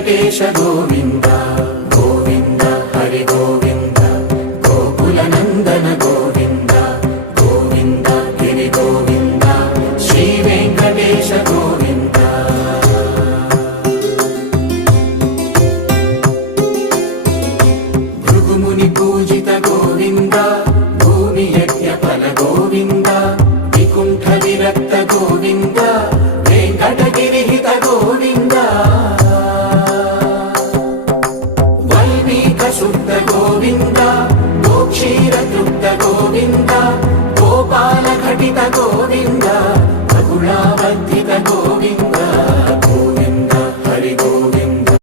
వెంకటేశ గోవింద గోవింద హరి గోవింద గోకుల నందన గోవింద గోవింద గిరి గోవింద శ్రీ వెంకటేశ గోవింద భృగుముని పూజిత గోవింద భూమి యజ్ఞ ఫల గోవింద వికుంఠ విరక్త గోవింద వెంకటగిరిహిత గోవింద వల్మీక శుద్ధ గోవింద గోక్షీర తృప్త గోవింద గోపాల ఘటిత గోవింద